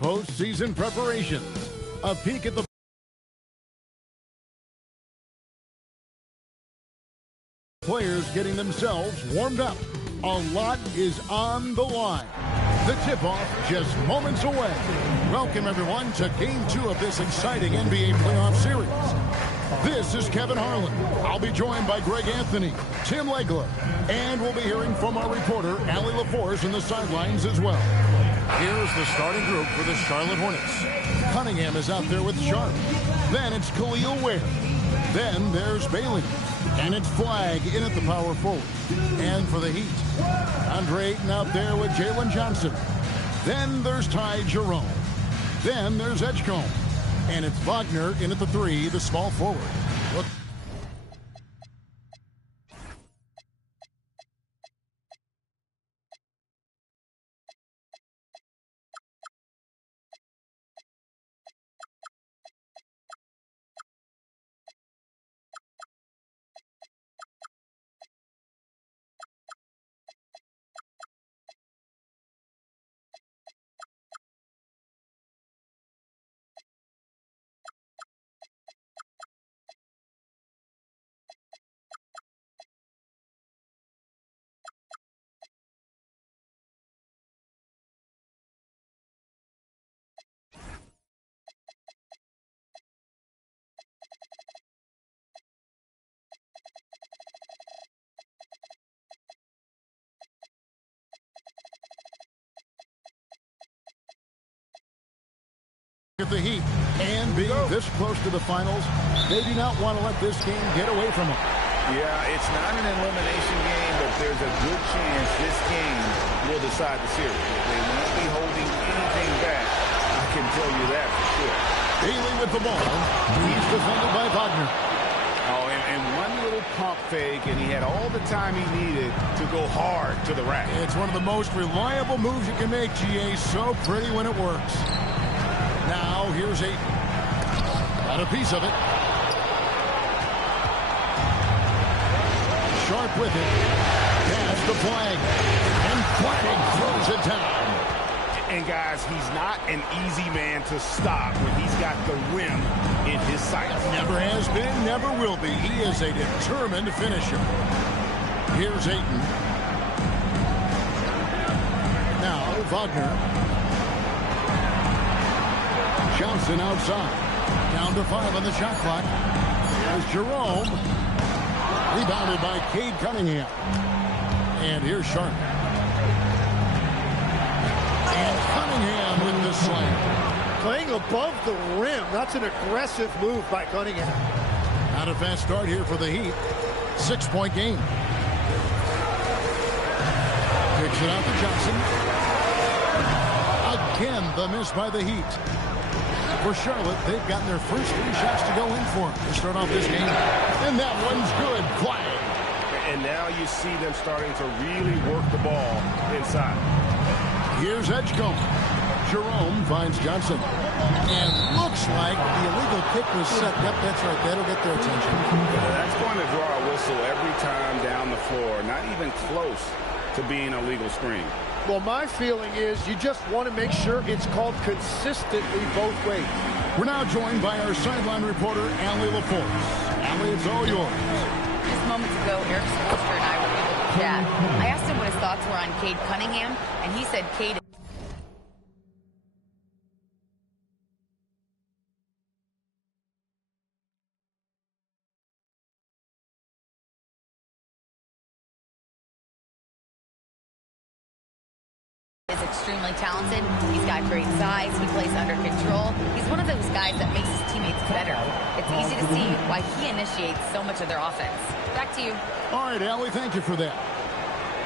Postseason preparations. A peek at the players getting themselves warmed up. A lot is on the line. The tip-off just moments away. Welcome, everyone, to Game 2 of this exciting NBA playoff series. This is Kevin Harlan. I'll be joined by Greg Anthony, Tim Legler, and we'll be hearing from our reporter, Allie LaForce, in the sidelines as well. Here's the starting group for the Charlotte Hornets. Cunningham is out there with Sharpe. Then it's Khalil Ware. Then there's Bailey. And it's Flagg in at the power forward. And for the Heat, Andre Ayton out there with Jalen Johnson. Then there's Ty Jerome. Then there's Edgecombe. And it's Wagner in at the 3, the small forward. Look. At the Heat, and being this close to the finals, they do not want to let this game get away from them. Yeah, it's not an elimination game, but there's a good chance this game will decide the series. They won't be holding anything back, I can tell you that for sure. Bailey with the ball. He's defended by Wagner. Oh, and one little pump fake, and he had all the time he needed to go hard to the rack. It's one of the most reliable moves you can make, GA. So pretty when it works. Now, here's Ayton. Got a piece of it. Sharpe with it. Pass to Flagg. And Flagg throws it down. And, guys, he's not an easy man to stop when he's got the rim in his sights. Never has been, never will be. He is a determined finisher. Here's Ayton. Now, Wagner. Johnson outside. Down to 5 on the shot clock. Here's Jerome. Rebounded by Cade Cunningham. And here's Sharpe. And Cunningham with the slam. Playing above the rim. That's an aggressive move by Cunningham. Not a fast start here for the Heat. 6-point game. Kicks it out to Johnson. Again, the miss by the Heat. For Charlotte, they've gotten their first 3 shots to go in for them to start off this game. And that one's good. Flagg. And now you see them starting to really work the ball inside. Here's Edgecombe. Jerome finds Johnson. And looks like the illegal kick was set. Yep, that's right. That'll get their attention. That's going to draw a whistle every time down the floor. Not even close to being a legal screen. Well, my feeling is you just want to make sure it's called consistently both ways. We're now joined by our sideline reporter, Allie LaForce. Allie, it's all yours. Just moments ago, Eric Spoelstra and I were able to chat. I asked him what his thoughts were on Cade Cunningham, and he said Cade is extremely talented. He's got great size. He plays under control. He's one of those guys that makes his teammates better. It's easy to see why he initiates so much of their offense. Back to you. All right, Allie, thank you for that.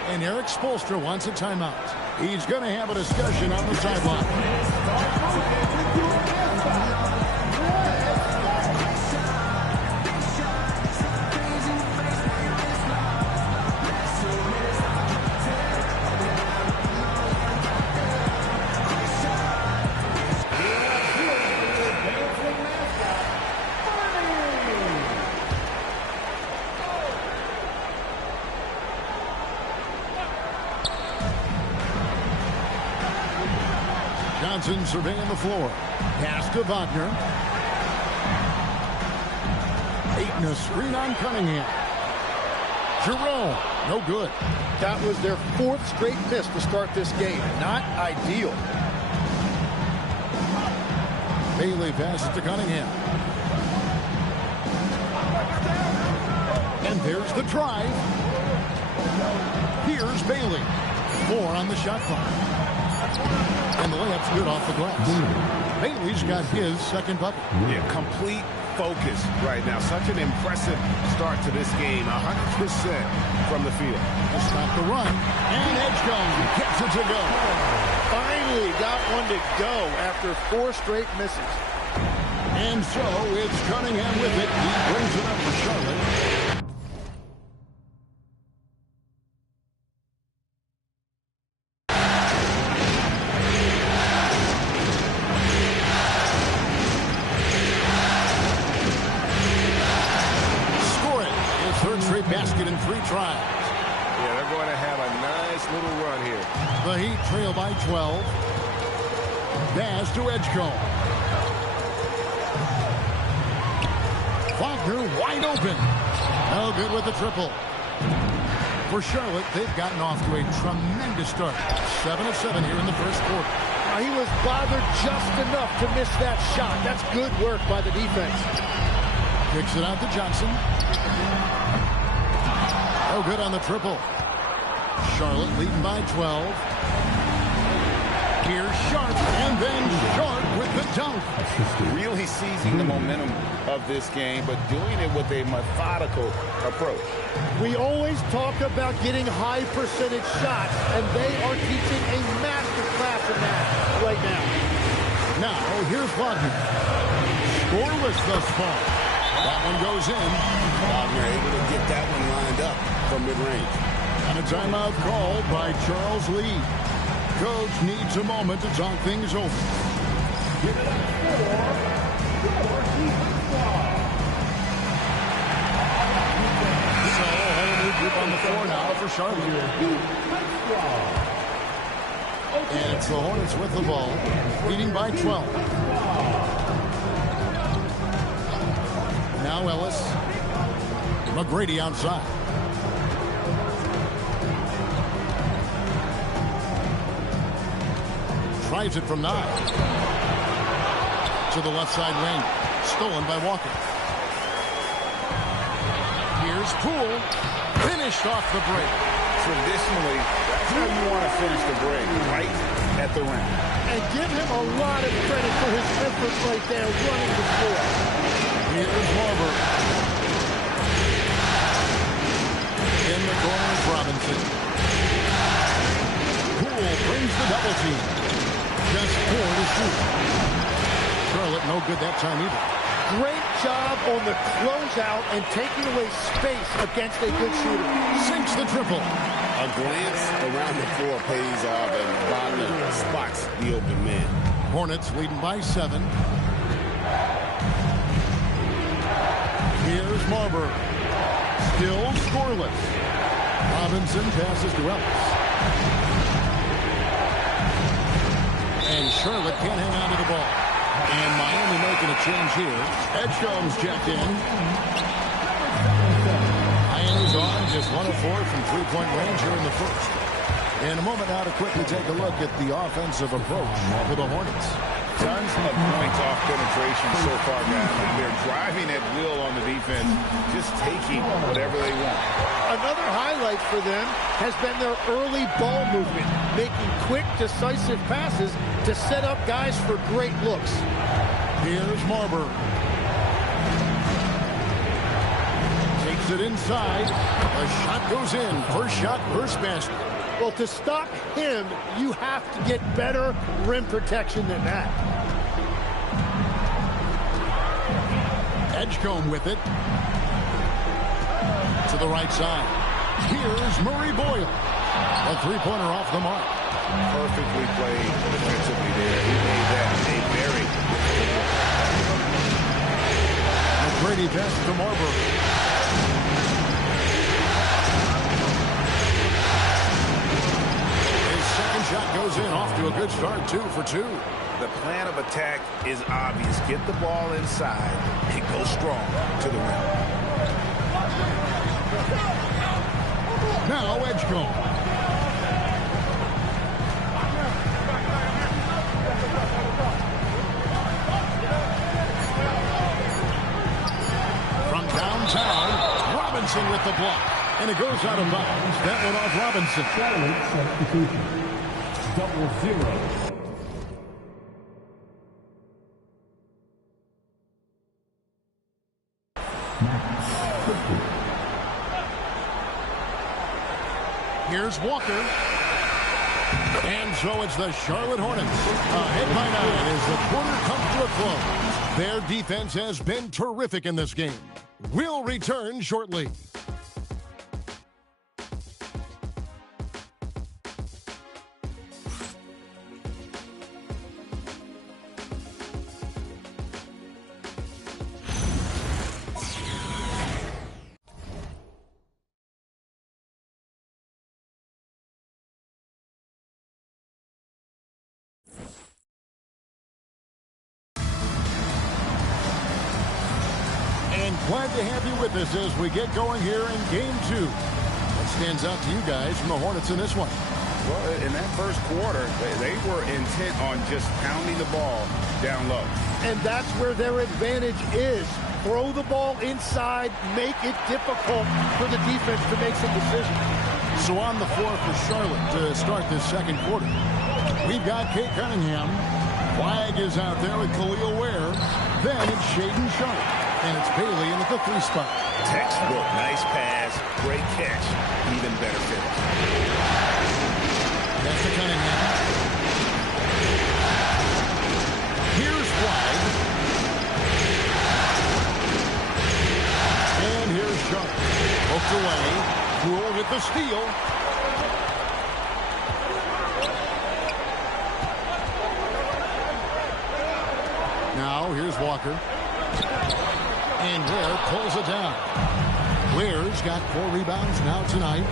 And Eric Spoelstra wants a timeout. He's going to have a discussion on the sideline. Johnson surveying the floor. Pass to Wagner. 8 and a screen on Cunningham. Jerome, no good. That was their 4th straight miss to start this game. Not ideal. Bailey passes to Cunningham. And there's the drive. Here's Bailey. 4 on the shot clock. And the layup's good off the glass. Bailey's got his second bucket. Yeah, complete focus right now. Such an impressive start to this game. 100% from the field. To stop the run. And Edgecombe gets it to go. Finally got one to go after 4 straight misses. And so it's Cunningham with it. He brings it up for Charlotte. Basket in 3 tries. Yeah, they're going to have a nice little run here. The Heat trail by 12. Pass to Edgecombe. Wagner wide open. No good with the triple. For Charlotte, they've gotten off to a tremendous start. 7 of 7 here in the first quarter. He was bothered just enough to miss that shot. That's good work by the defense. Kicks it out to Johnson. No good on the triple. Charlotte leading by 12. Here's Sharpe, and then Sharpe with the dunk. Really seizing the momentum of this game, but doing it with a methodical approach. We always talk about getting high percentage shots, and they are teaching a master class in that right now. Now, here's Wagner. Scoreless thus far. That one goes in. Wagner able to get that one lined up from mid-range. And a timeout called by Charles Lee. Coach needs a moment to talk things over. Give it up for So, a whole new group on the floor now for Sharpe. And it's the Hornets with the ball, leading by 12. Now Ellis. McGrady outside. Tries it from 9. To the left side wing. Stolen by Walker. Here's Poole. Finished off the break. Traditionally, that's how you want to finish the break, right at the rim. And give him a lot of credit for his efforts right there running the floor. Here's Barber. In the corner is Robinson. Poole brings the double team. Just 4 to shoot. Charlotte no good that time either. Great job on the closeout and taking away space against a good shooter. Sinks the triple. A glance around the floor pays off, and Wagner spots the open man. Hornets leading by 7. Here's Marbury. Still scoreless. Robinson passes to Ellis. And Charlotte can't hang on to the ball. And Miami making a change here. Edgecombe's checked in. Miami's on just 1 of 4 from 3-point range here in the first. In a moment now to quickly take a look at the offensive approach for the Hornets. Tons of points off penetration so far, guys. They're driving at will on the defense, just taking whatever they want. Another highlight for them has been their early ball movement, making quick, decisive passes to set up guys for great looks. Here's Marbury. Takes it inside. A shot goes in. First shot, first basket. Well, to stop him, you have to get better rim protection than that. Edgecombe with it. To the right side. Here's Murray Boyle. A 3-pointer off the mark. Perfectly played defensively there. He made that a very McGrady pass to Marbury. His second shot goes in, off to a good start, 2 for 2. The plan of attack is obvious. Get the ball inside and go strong to the rim. Now Edgecombe. From downtown, Robinson with the block. And it goes out of bounds. That one off Robinson. Substitution. 0-0. Here's Walker. And so it's the Charlotte Hornets. Ahead by 9 as the quarter comes to a close. Their defense has been terrific in this game. We'll return shortly. Glad to have you with us as we get going here in Game 2. What stands out to you guys from the Hornets in this one? Well, in that first quarter, they were intent on just pounding the ball down low. And that's where their advantage is. Throw the ball inside, make it difficult for the defense to make some decisions. So on the floor for Charlotte to start this second quarter, we've got Cade Cunningham. Flagg is out there with Khalil Ware. Then it's Shaedon Sharpe. And it's Bailey in the 3 spot. Textbook, nice pass, great catch, even better finish. That's to Cunningham. Here's Flagg. And here's Sharpe. Hooked away. Rule with the steal. Now here's Walker. And Ware pulls it down. Ware's got 4 rebounds now tonight.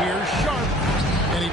Here's Sharpe. And he...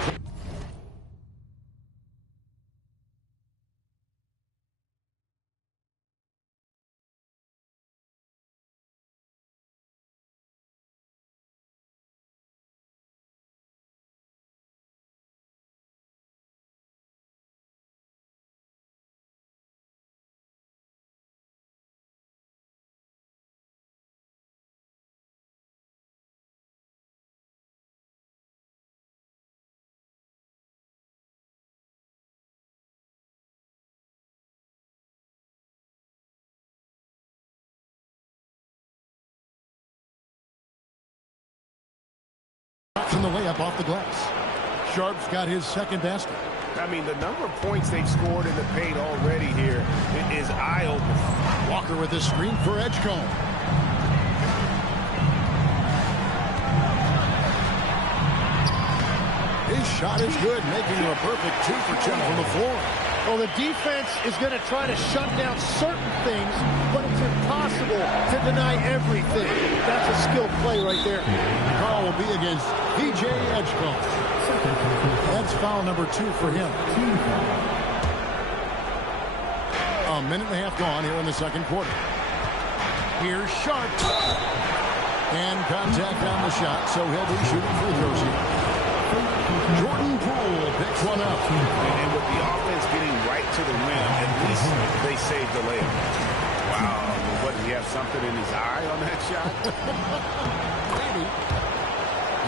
in the layup off the glass. Sharpe's got his second basket. I mean, the number of points they've scored in the paint already here is eye-opening. Walker with a screen for Edgecombe. His shot is good, making him a perfect 2 for 10 from the floor. Well, the defense is going to try to shut down certain things, but it's impossible to deny everything. That's a skilled play right there. The call will be against PJ Edgecombe. That's foul number 2 for him. A minute and a half gone here in the second quarter. Here's Sharpe. And contact on the shot, so he'll be shooting free throws here. Jordan Poole picks one up. And with the offense getting right to the rim, at least they saved the layup. Wow. What, did he have something in his eye on that shot? Maybe.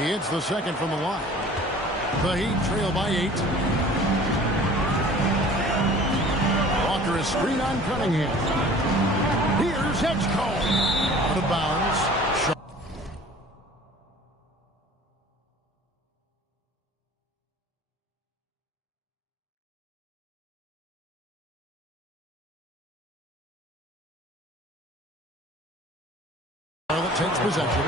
He hits the second from the line. The Heat trail by 8. Walker is screen on Cunningham. Here's Edgecombe. Out of bounds. Charlotte takes possession.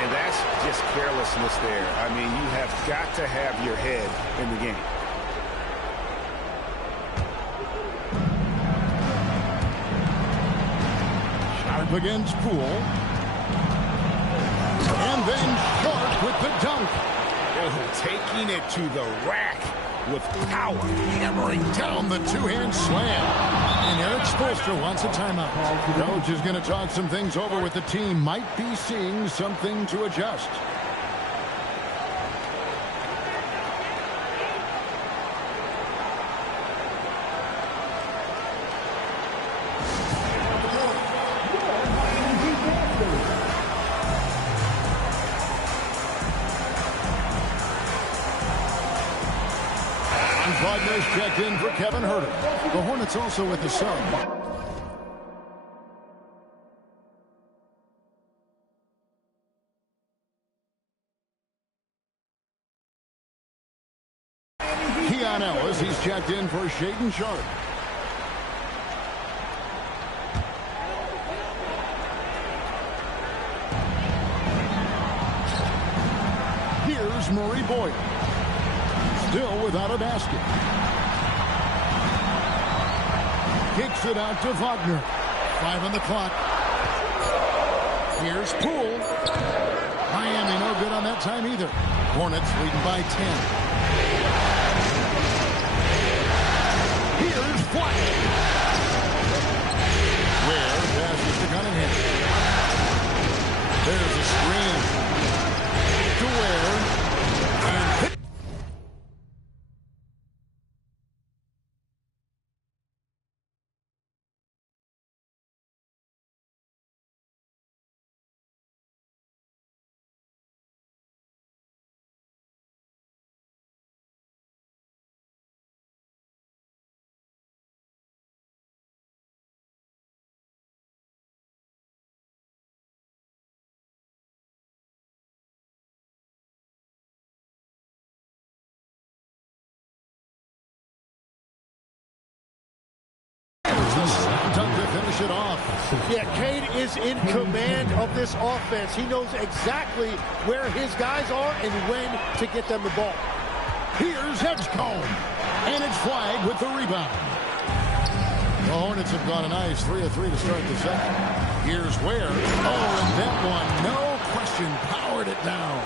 And that's just carelessness there. I mean, you have got to have your head in the game. Sharpe against Poole. And then Sharpe with the dunk. Oh, taking it to the rack with power. Hammering down the two-hand slam. And Eric Spoelstra wants a timeout. Coach is going to talk some things over with the team. Might be seeing something to adjust. Wagner's checked in for Kevin Herter. The Hornets also with the sub. Keon Ellis, he's checked in for Shaden Sharpe. Here's Murray Boyd. Still without a basket. Kicks it out to Wagner. 5 on the clock. Here's Poole. Miami no good on that time either. Hornets leading by 10. Here's Flagg. Ware passes to Cunningham. There's a screen. To Ware. And hit. Dunk to finish it off. Yeah, Cade is in command of this offense. He knows exactly where his guys are and when to get them the ball. Here's Edgecombe. And it's Flagg with the rebound. The Hornets have gone a nice 3 of 3 to start the second. Here's Ware. Oh, and that one, no question, powered it down.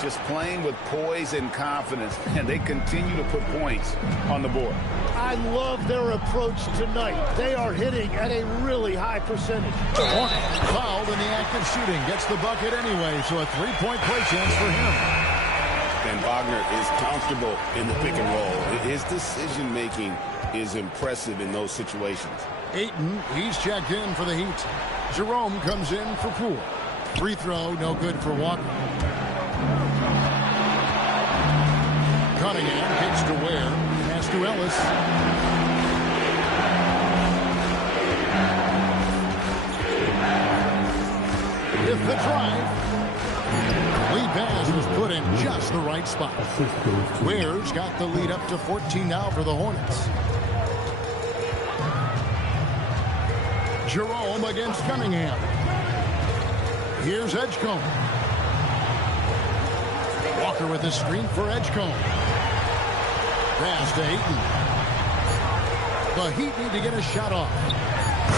Just playing with poise and confidence, and they continue to put points on the board. I love their approach tonight. They are hitting at a really high percentage. Fouled in the act of shooting. Gets the bucket anyway, so a three-point play chance for him. And Wagner is comfortable in the pick and roll. His decision-making is impressive in those situations. Ayton, he's checked in for the Heat. Jerome comes in for Poole. Free throw, no good for Walker. Cunningham kicks to Ware. Pass to Ellis. With the drive. Lead pass was put in just the right spot. Ware's got the lead up to 14 now for the Hornets. Jerome against Cunningham. Here's Edgecombe. Walker with a screen for Edgecombe. Pass to Ayton. The Heat need to get a shot off.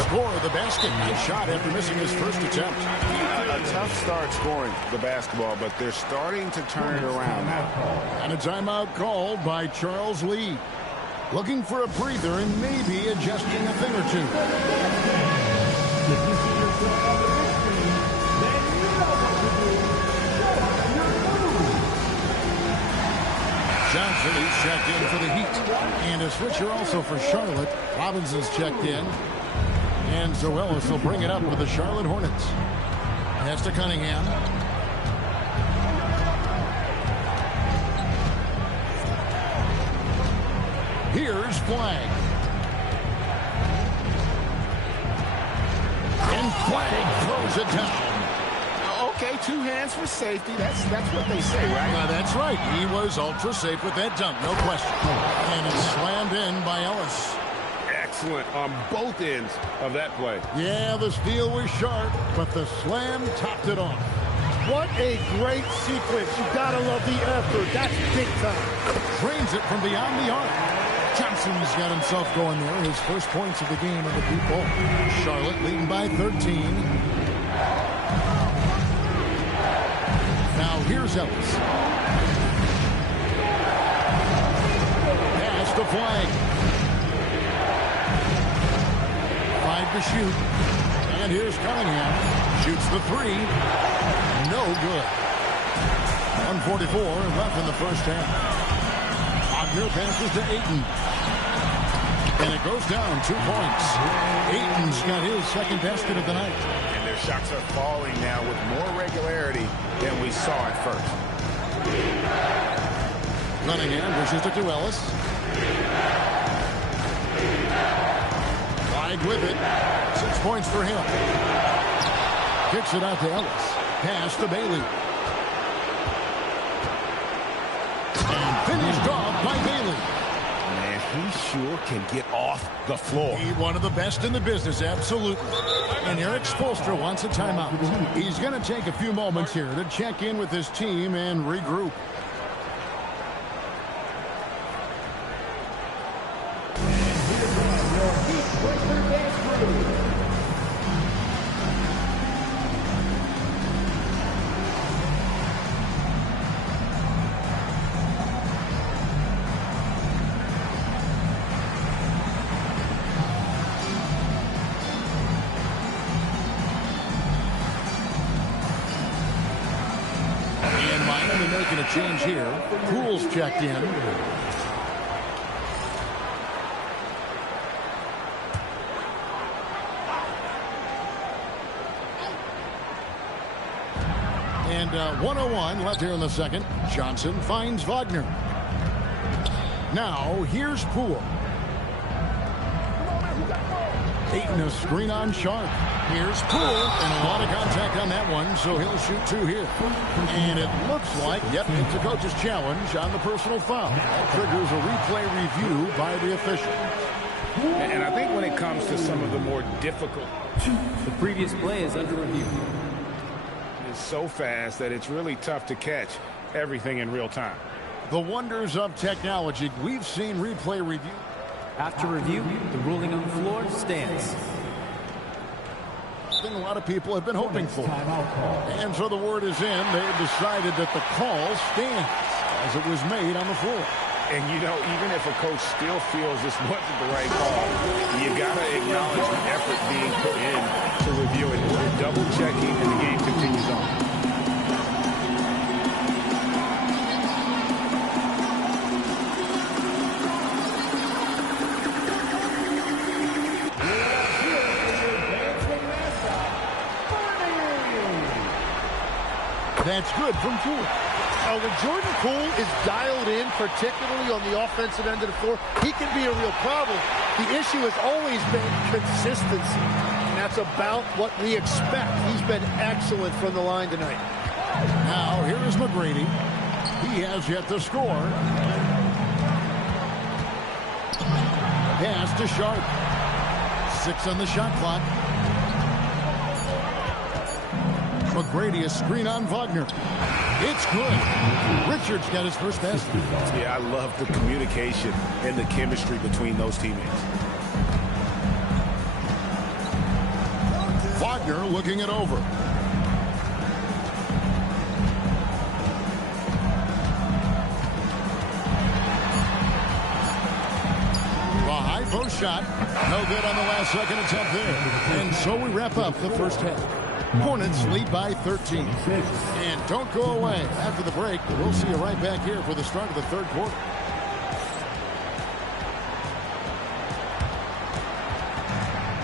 Score the basket. Nice shot after missing his first attempt. A tough start scoring the basketball, but they're starting to turn it around now. And a timeout called by Charles Lee. Looking for a breather and maybe adjusting a thing or two. Johnson, he's checked in for the Heat. And a switcher also for Charlotte. Robinson's checked in. And Zoelis will bring it up with the Charlotte Hornets. Pass to Cunningham. Here's Flagg. And Flagg throws it down. Okay, 2 hands for safety. That's what they say, right? That's right. He was ultra safe with that dunk, no question. And it's slammed in by Ellis. Excellent on both ends of that play. Yeah, the steal was sharp, but the slam topped it off. What a great sequence. You gotta love the effort. That's big time. Drains it from beyond the arc. Johnson's got himself going there. His first points of the game on the deep ball. Charlotte leading by 13. Now here's Ellis. Flagg. 5 to shoot. And here's Cunningham. Shoots the 3. No good. 1:44 left in the first half. Wagner passes to Ayton. And it goes down 2 points. Ayton's got his second basket of the night. And their shots are falling now with more regularity than we saw at first. Cunningham pushes it to Ellis. Flagg with it. 6 points for him. Kicks it out to Ellis. Pass to Bailey. And finished off by Bailey. Man, he sure can get off the floor. He's one of the best in the business, absolutely. And Eric Spoelstra wants a timeout. He's going to take a few moments here to check in with his team and regroup. Making a change here. Poole's checked in. And 1:01 left here in the second. Johnson finds Wagner. Now here's Poole. Ayton a screen on Sharpe. Here's Poole, and a lot of contact on that one, so he'll shoot 2 here. And it looks like, yep, it's a coach's challenge on the personal foul. That triggers a replay review by the official. And I think when it comes to some of the more difficult, the previous play is under review. It's so fast that it's really tough to catch everything in real time. The wonders of technology. We've seen replay review. After review, the ruling on the floor stands. A lot of people have been hoping for. And so the word is in. They've decided that the call stands as it was made on the floor. And, you know, even if a coach still feels this wasn't the right call, you got to acknowledge the effort being put in to review it. They're double checking, and the game continues on. That's good from Poole. Now, when Jordan Poole is dialed in, particularly on the offensive end of the floor, he can be a real problem. The issue has always been consistency, and that's about what we expect. He's been excellent from the line tonight. Now, here is McGrady. He has yet to score. Pass to Sharpe. 6 on the shot clock. McGrady a screen on Wagner. It's good. Richards got his first basket. Yeah, I love the communication and the chemistry between those teammates. Wagner looking it over. A high post shot. No good on the last second attempt there. And so we wrap up the first half. Hornets lead by 13. And don't go away. After the break, we'll see you right back here for the start of the third quarter.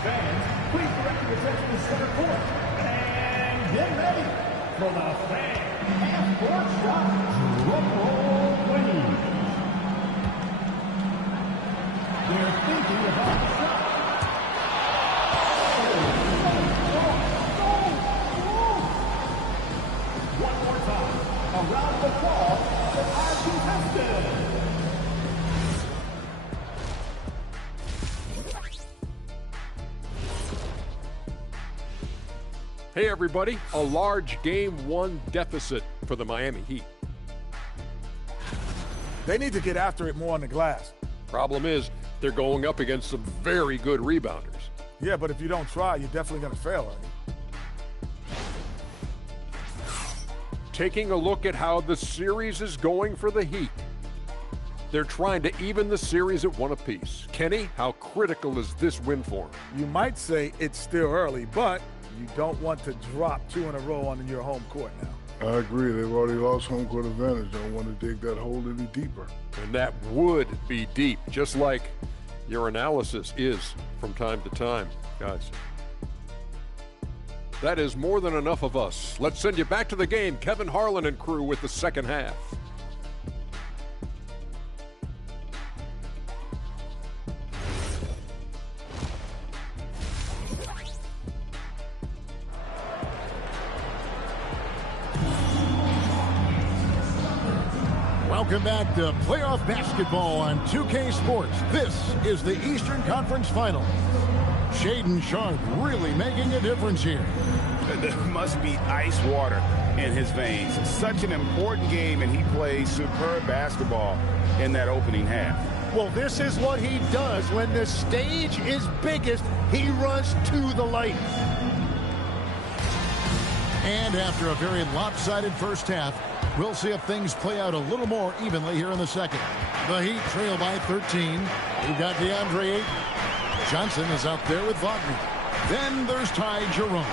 Fans, please direct your attention to center court. And get ready for the fan half-court shot. Drum roll, please. They're thinking about the shot. Around the ball for our contestant. Hey everybody, a large Game 1 deficit for the Miami Heat. They need to get after it more on the glass. Problem is, they're going up against some very good rebounders. Yeah, but if you don't try, you're definitely going to fail, aren't you? Taking a look at how the series is going for the Heat. They're trying to even the series at 1 apiece. Kenny, how critical is this win for them? You might say it's still early, but you don't want to drop 2 in a row on your home court now. I agree. They've already lost home court advantage. Don't want to dig that hole any deeper. And that would be deep, just like your analysis is from time to time, guys. That is more than enough of us. Let's send you back to the game. Kevin Harlan and crew with the second half. Welcome back to playoff basketball on 2K Sports. This is the Eastern Conference Final. Cade and Sharpe really making a difference here. There must be ice water in his veins. Such an important game, and he plays superb basketball in that opening half. Well, this is what he does. When the stage is biggest, he runs to the light. And after a very lopsided first half, we'll see if things play out a little more evenly here in the second. The Heat trail by 13. We've got DeAndre Ayton. Johnson is out there with Wagner. Then there's Ty Jerome.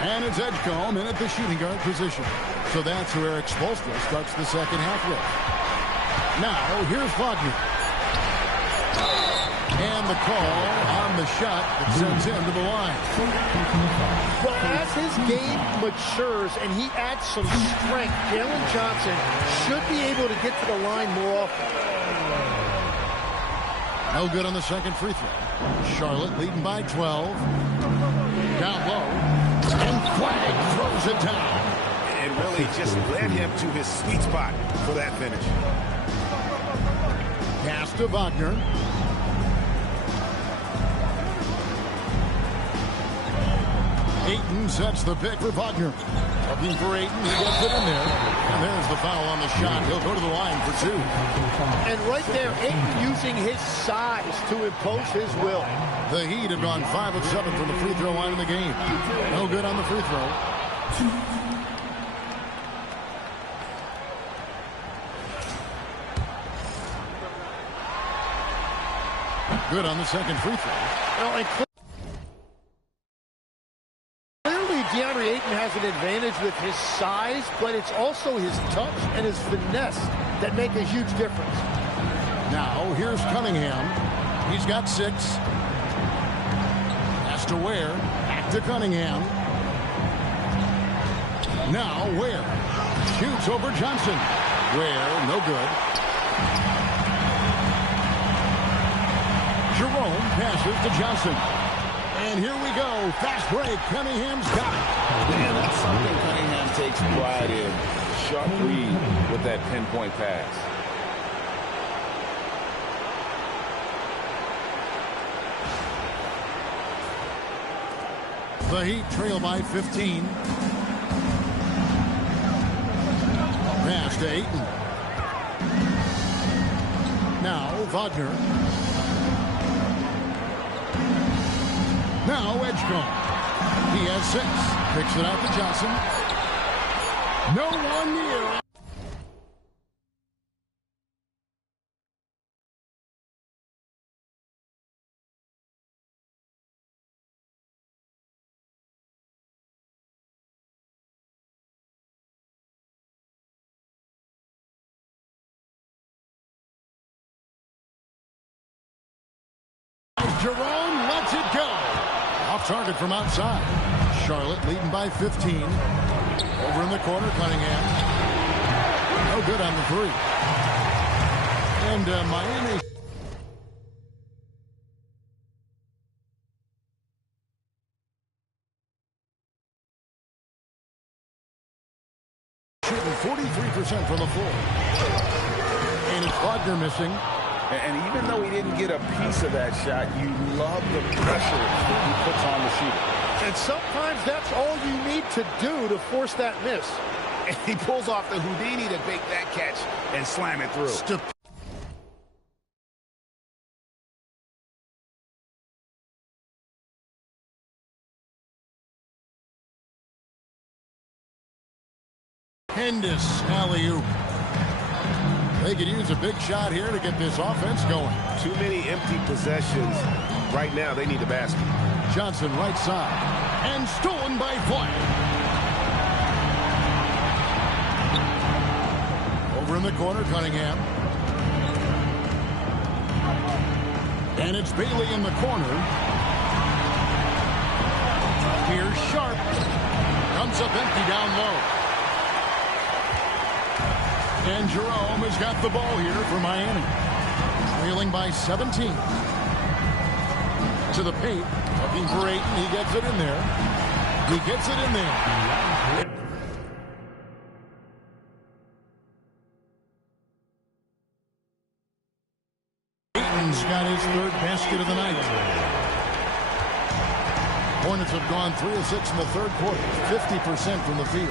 And it's Edgecombe in at the shooting guard position. So that's who Eric Spoelstra starts the second half with. Now, here's Wagner. And the call on the shot that sends him to the line. Well, as his game matures and he adds some strength, Jalen Johnson should be able to get to the line more often. No good on the second free throw. Charlotte leading by 12. Down low. And Flagg throws it down. It really just led him to his sweet spot for that finish. Pass to Wagner. Ayton sets the pick for Wagner. Looking for Ayton. He gets it in there. And there's the foul on the shot. He'll go to the line for 2. And right there, Ayton using his size to impose his will. The Heat have gone 5 of 7 from the free throw line in the game. No good on the free throw. Good on the second free throw. Well, and clearly DeAndre Ayton has an advantage with his size, but it's also his touch and his finesse that make a huge difference. Now, here's Cunningham. He's got 6. Has to Ware. Back to Cunningham. Now, Ware. Shoots over Johnson. Ware, no good. Jerome passes to Johnson. And here we go. Fast break. Cunningham's got it. Man, that's something Cunningham takes pride in. Sharp read with that pinpoint pass. The Heat trail by 15. Pass to Ayton. Now Wagner. Now Edgecombe. He has 6. Picks it out to Johnson. No one near. Jerome lets it go. Off target from outside. Charlotte leading by 15. Over in the corner, Cunningham. No good on the 3. And Miami. Shooting 43% from the floor. And it's Wagner missing. And even though he didn't get a piece of that shot, you love the pressure he puts on the shooter. And sometimes that's all you need to do to force that miss. And he pulls off the Houdini to make that catch and slam it through. Stupendous alley-oop. They could use a big shot here to get this offense going. Too many empty possessions. Right now, they need a basket. Johnson right side. And stolen by Flagg. Over in the corner, Cunningham. And it's Bailey in the corner. Here's Sharpe. Comes up empty down low. And Jerome has got the ball here for Miami. Trailing by 17. To the paint. Looking for Ayton. He gets it in there. He gets it in there. Ayton's got his third basket of the night. Hornets have gone 3 of 6 in the third quarter. 50% from the field.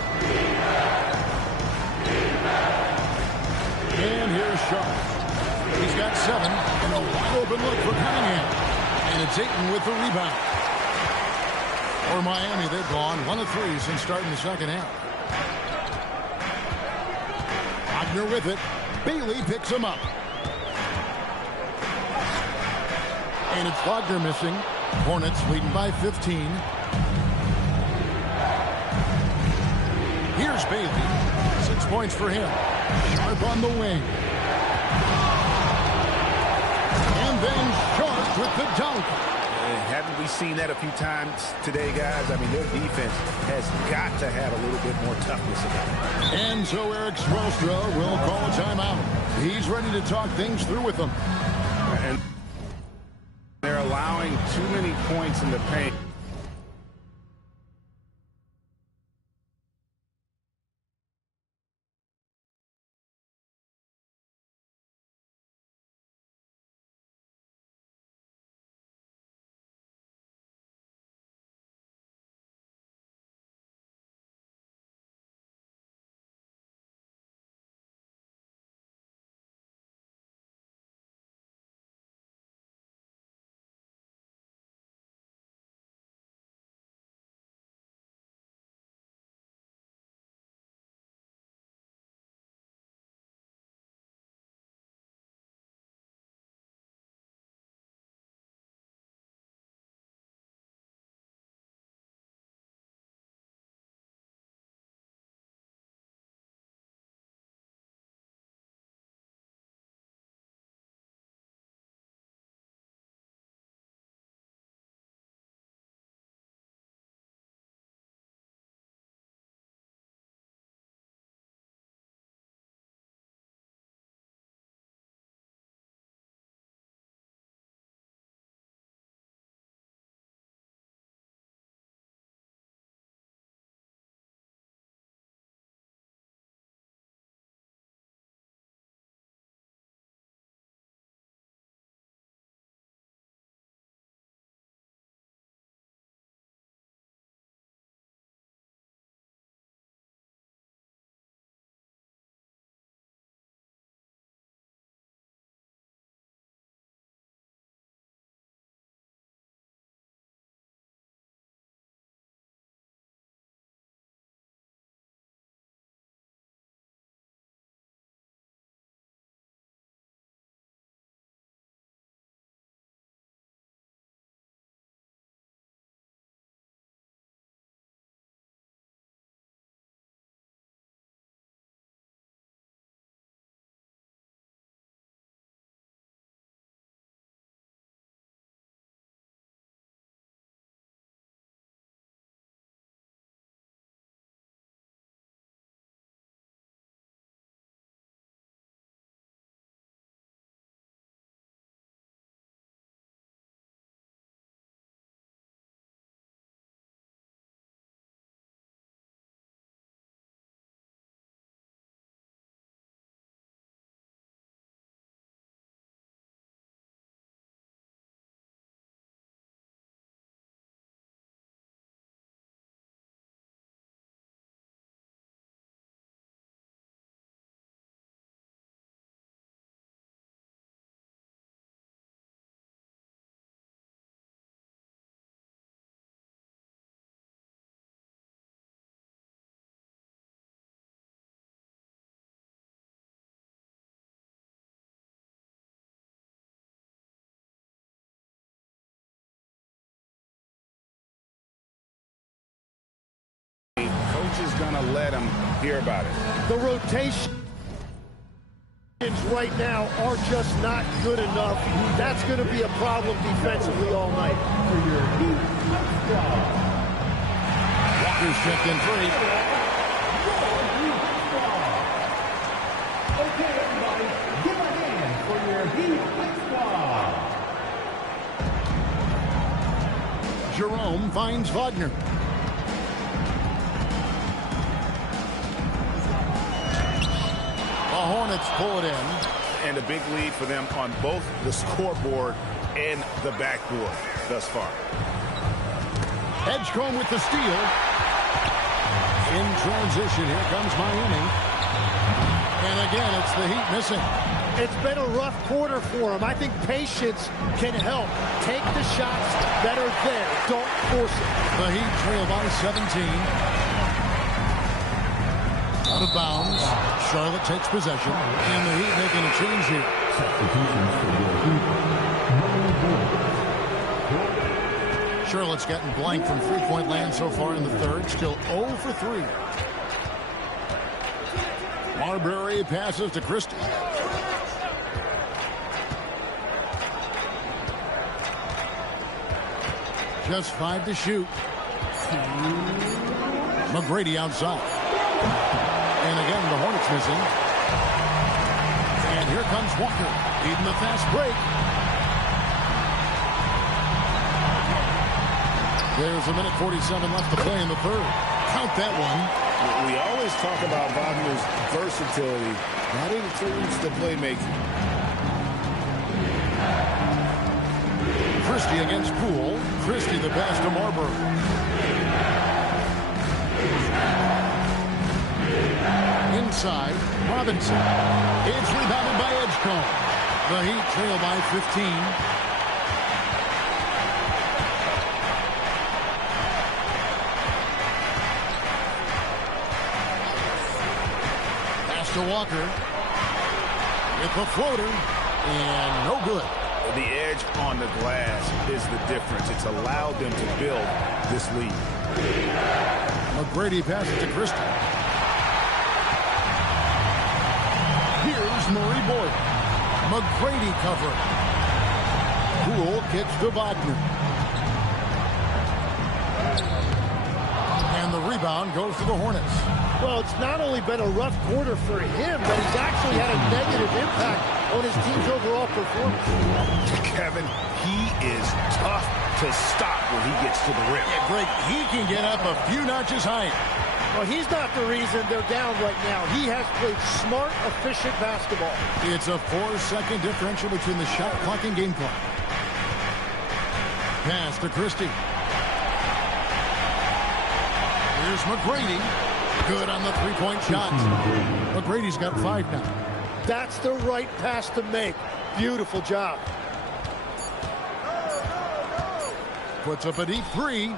And here's Sharpe. He's got 7. And a wide open look for Cunningham. And it's Ayton with the rebound. For Miami, they've gone 1 of 3 since starting the second half. Wagner with it. Bailey picks him up. And it's Wagner missing. Hornets leading by 15. Here's Bailey. 6 points for him. Sharpe on the wing. And then Sharpe with the dunk. Haven't we seen that a few times today, guys? I mean, their defense has got to have a little bit more toughness about it. And so Eric Spoelstra will call a timeout. He's ready to talk things through with them. And they're allowing too many points in the paint. is going to let him hear about it. The rotations right now are just not good enough. That's going to be a problem defensively all night. Walker's checked in three. Okay, everybody, give a hand for your Heat8 squad. Jerome finds Wagner. The Hornets pull it in. And a big lead for them on both the scoreboard and the backboard thus far. Edgecombe with the steal. In transition, here comes Miami. And again, it's the Heat missing. It's been a rough quarter for him. I think patience can help. Take the shots that are there. Don't force it. The Heat trail by 17. Out of bounds. Charlotte takes possession. And the Heat making a change here. Charlotte's gotten blank from three-point land so far in the third. Still 0 for 3. Marbury passes to Christie. Just 5 to shoot. McGrady outside. And again, the Hornets missing. And here comes Walker, leading the fast break. There's a minute 47 left to play in the third. Count that one. We always talk about Wagner's versatility. That includes the playmaking. Christie against Poole. Christie the pass to Marbury. Inside, Robinson. It's rebounded by Edgecombe. The Heat trail by 15. Pass to Walker. With the floater. And no good. The edge on the glass is the difference. It's allowed them to build this lead. McGrady passes to Christie. Here's Murray Boyd. McGrady covering. Poole kicks to Wagner. And the rebound goes to the Hornets. Well, it's not only been a rough quarter for him, but he's actually had a negative impact on his team's overall performance. Kevin, he is tough to stop when he gets to the rim. Yeah, Greg, he can get up a few notches higher. Well, he's not the reason they're down right now. He has played smart, efficient basketball. It's a 4-second differential between the shot clock and game clock. Pass to Christie. Here's McGrady. Good on the three-point shot. McGrady's got 5 now. That's the right pass to make. Beautiful job. Puts up a deep 3.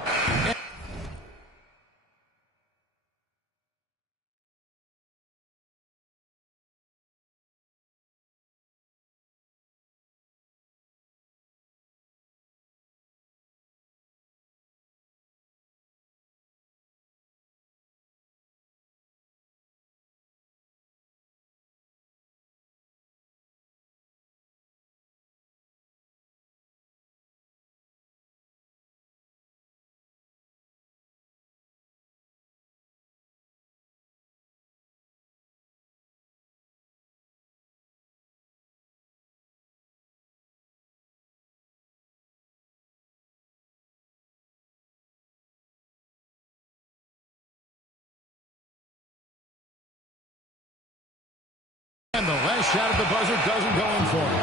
And the last shot at the buzzer doesn't go in for him.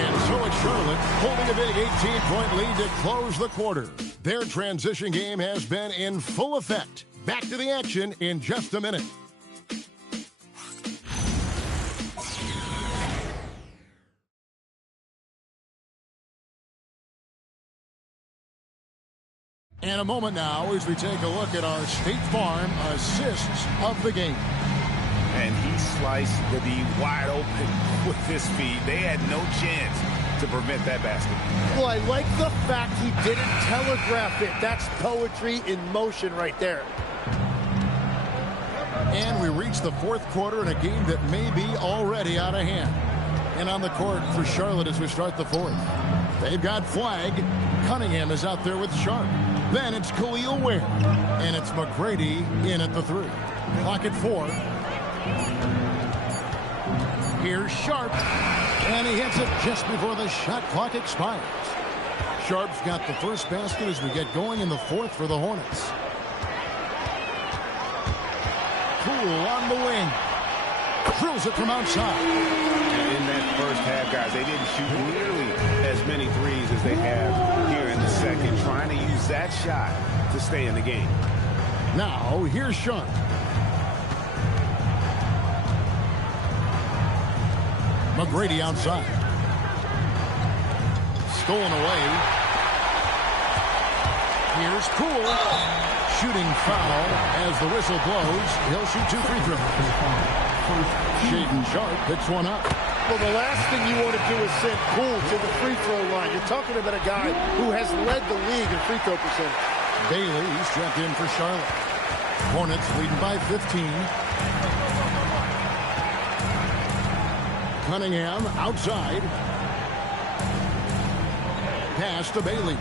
And so it's Charlotte holding a big 18-point lead to close the quarter. Their transition game has been in full effect. Back to the action in just a minute. And a moment now as we take a look at our State Farm assists of the game. And he sliced the D wide open with his feet. They had no chance to prevent that basket. Well, I like the fact he didn't telegraph it. That's poetry in motion right there. And we reach the fourth quarter in a game that may be already out of hand. And on the court for Charlotte as we start the fourth. They've got Flagg. Cunningham is out there with Sharpe. Then it's Khalil Ware. And it's McGrady in at the 3. Clock at 4. Here's Sharpe. And he hits it just before the shot clock expires. Sharpe's got the first basket as we get going in the fourth for the Hornets. Poole on the wing. Drills it from outside. In that first half, guys, they didn't shoot nearly as many threes as they have here in the second, trying to use that shot to stay in the game. Now, here's Sharpe. McGrady outside. Stolen away. Here's Poole. Shooting foul as the whistle blows. He'll shoot 2 free throws. Shaden Sharpe picks one up. Well, the last thing you want to do is send Poole to the free throw line. You're talking about a guy who has led the league in free throw percentage. Bailey strapped in for Charlotte. Hornets leading by 15. Cunningham outside. Pass to Bailey.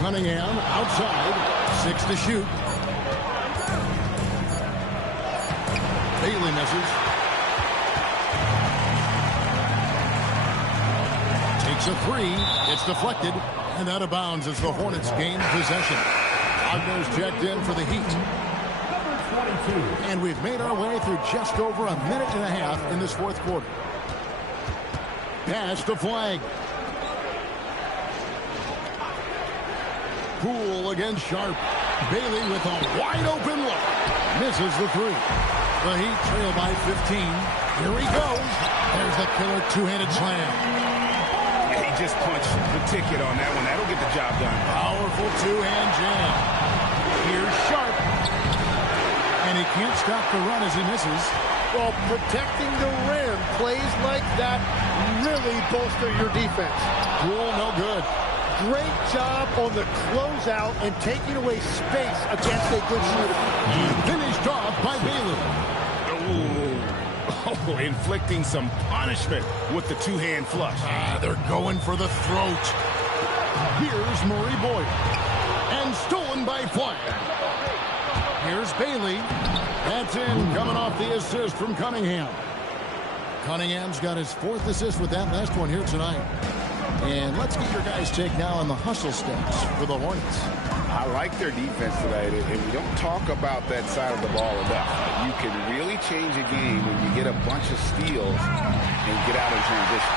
Cunningham outside. 6 to shoot. Bailey misses. Takes a 3. It's deflected. And out of bounds as the Hornets gain possession. Wagner's checked in for the Heat. And we've made our way through just over a minute and a half in this fourth quarter. Pass to Flagg. Poole against Sharpe. Bailey with a wide open look. Misses the 3. The Heat trail by 15. Here he goes. There's the killer two-handed slam. Yeah, he just punched the ticket on that one. That'll get the job done. Powerful two-hand jam. Here's Sharpe. And he can't stop the run as he misses. Well, protecting the rim, plays like that really bolster your defense. Poole no good. Great job on the closeout and taking away space against a good shooter. Finished off by Bailey. Oh, inflicting some punishment with the two-hand flush. They're going for the throat. Here's Murray Boyd. And stolen by Flagg. Here's Bailey. That's in, coming off the assist from Cunningham. Cunningham's got his 4th assist with that last one here tonight. And let's get your guys' take now on the hustle steps for the Hornets. I like their defense tonight, and we don't talk about that side of the ball enough. You can really change a game when you get a bunch of steals and get out in transition.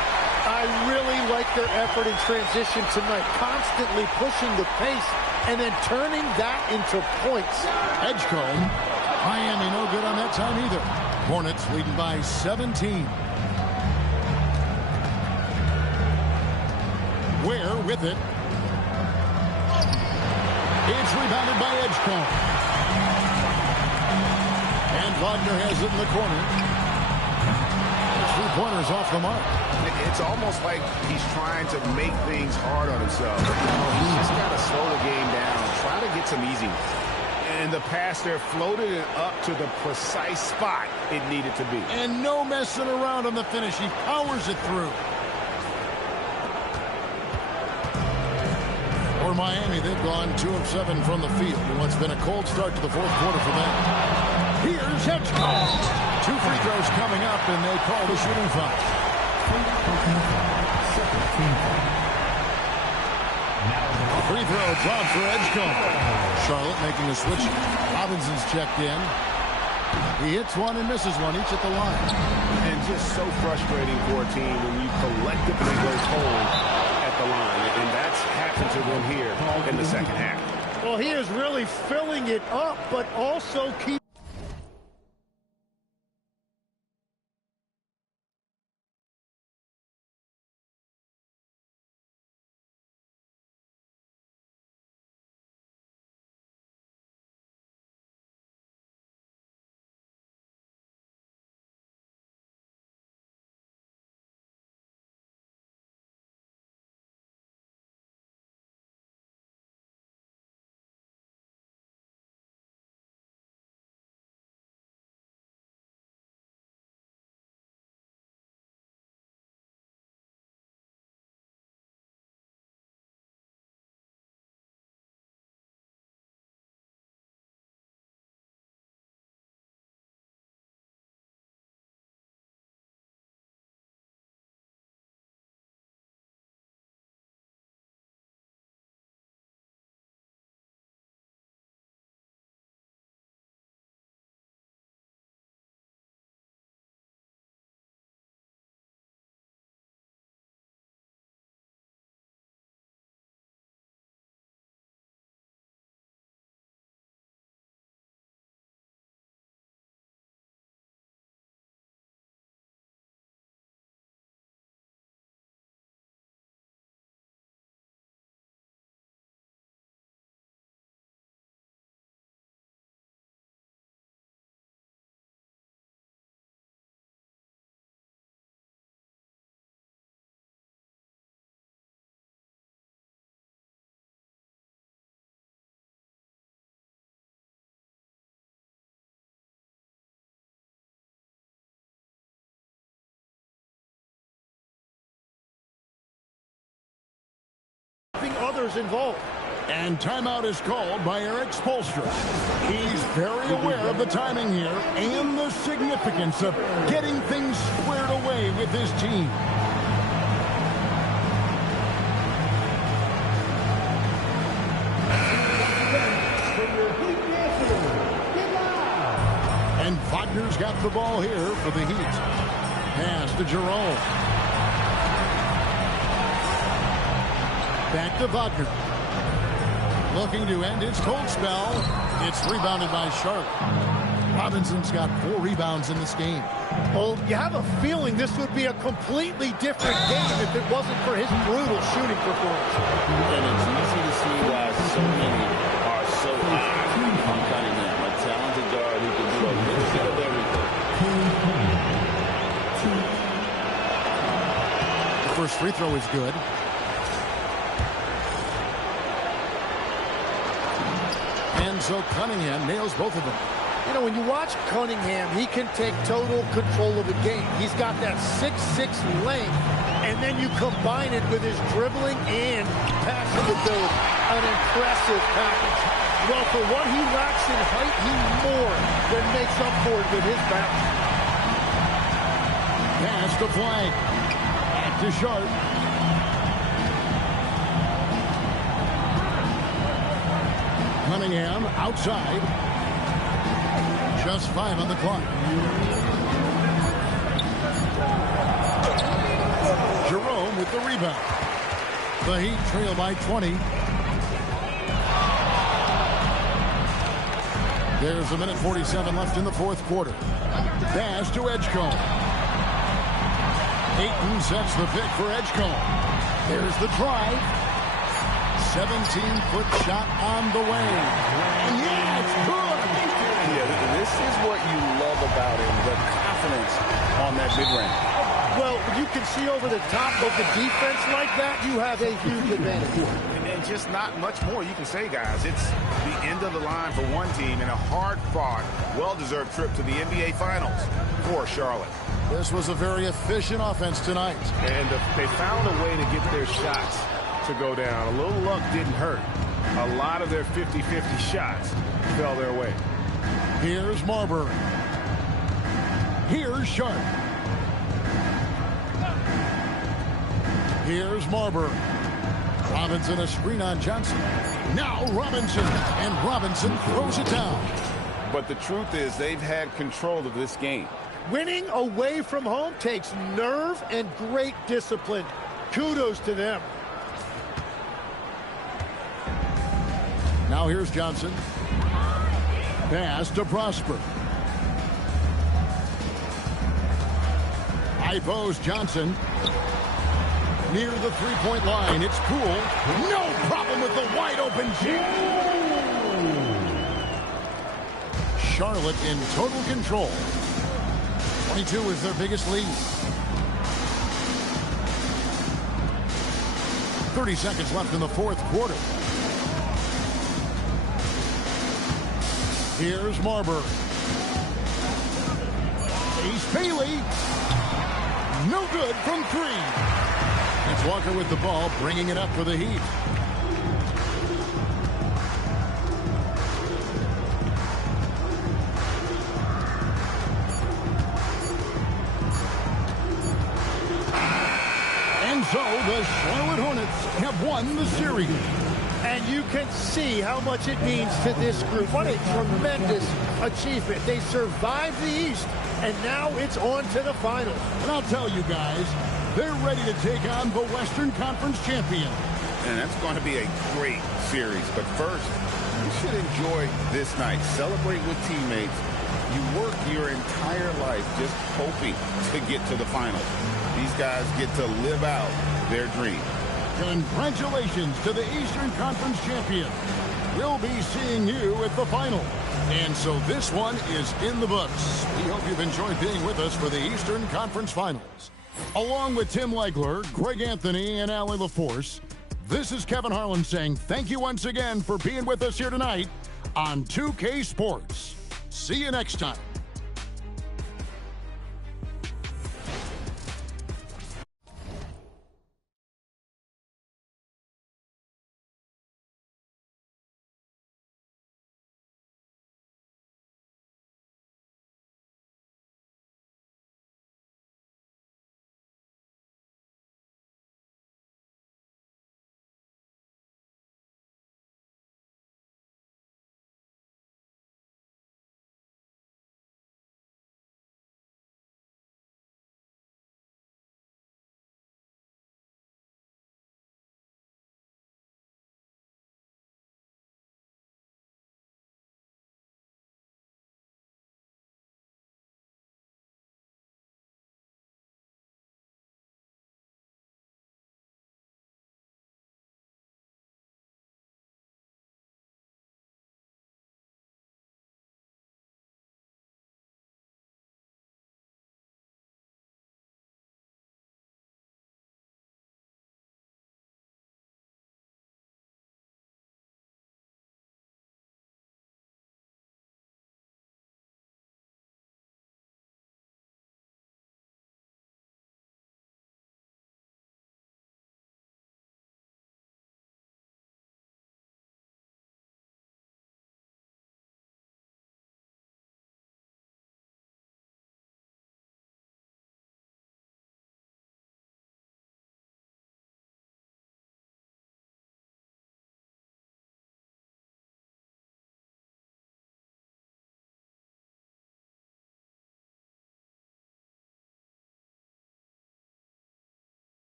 I really like their effort in transition tonight, constantly pushing the pace and then turning that into points. Edgecombe. Miami no good on that time either. Hornets leading by 17. Ware with it. It's rebounded by Edgecombe. And Wagner has it in the corner. Three-pointers off the mark. It's almost like he's trying to make things hard on himself. He's just got to slow the game down, try to get some easy. And the pass there floated it up to the precise spot it needed to be. And no messing around on the finish. He powers it through. For Miami, they've gone 2 of 7 from the field in what's been a cold start to the fourth quarter for them. Here's Edgecombe. 2 free throws coming up, and they call the shooting foul. A free throw dropped for Edgecombe. Charlotte making a switch. Robinson's checked in. He hits one and misses one, each at the line. And just so frustrating for a team when you collectively go cold at the line. And that's happened to them here in the second half. Well, he is really filling it up, but also keeping keeping others involved. And timeout is called by Eric Spoelstra. He's very aware of the timing here and the significance of getting things squared away with his team. And Wagner's got the ball here for the Heat. Pass to Jerome. Back to Wagner. Looking to end his cold spell. It's rebounded by Sharpe. Robinson's got 4 rebounds in this game. Well, you have a feeling this would be a completely different game if it wasn't for his brutal shooting performance. And it's easy to see why so many are so high on Cunningham. A talented guard who can do a little bit of everything. The first free throw is good. And so Cunningham nails both of them. You know, when you watch Cunningham, he can take total control of the game. He's got that 6'6" length, and then you combine it with his dribbling and passing ability. An impressive package. Well, for what he lacks in height, he more than makes up for it with his bounce. Pass to Flagg. Back to Sharpe. Cunningham outside. Just 5 on the clock. Jerome with the rebound. The Heat trail by 20. There's 1:47 left in the fourth quarter. Pass to Edgecombe. Ayton sets the pick for Edgecombe. There's the drive. 17-foot shot on the way. And yeah, it's good. Yeah, this is what you love about him, the confidence on that mid-range. Well, you can see over the top of the defense like that, you have a huge advantage. And just not much more you can say, guys. It's the end of the line for one team and a hard-fought, well-deserved trip to the NBA Finals for Charlotte. This was a very efficient offense tonight. And they found a way to get their shots to go down. A little luck didn't hurt. A lot of their 50-50 shots fell their way. Here's Marbury. Here's Sharpe. Here's Marbury. Robinson a screen on Johnson. Now Robinson. And Robinson throws it down. But the truth is they've had control of this game. Winning away from home takes nerve and great discipline. Kudos to them. Now here's Johnson. Pass to Prosper. High post Johnson. Near the three-point line. It's cool. No problem with the wide open jam. Charlotte in total control. 22 is their biggest lead. 30 seconds left in the fourth quarter. Here's Marbury. Ace Bailey. No good from 3. It's Walker with the ball, bringing it up for the Heat. And so the Charlotte Hornets have won the series. And you can see how much it means to this group. What a tremendous achievement. They survived the East, and now it's on to the finals. And I'll tell you guys, they're ready to take on the Western Conference champion. And that's going to be a great series. But first, you should enjoy this night. Celebrate with teammates. You work your entire life just hoping to get to the finals. These guys get to live out their dream. Congratulations to the Eastern Conference champion. We'll be seeing you at the final. And so this one is in the books. We hope you've enjoyed being with us for the Eastern Conference Finals. Along with Tim Legler, Greg Anthony, and Allie LaForce, this is Kevin Harlan saying thank you once again for being with us here tonight on 2K Sports. See you next time.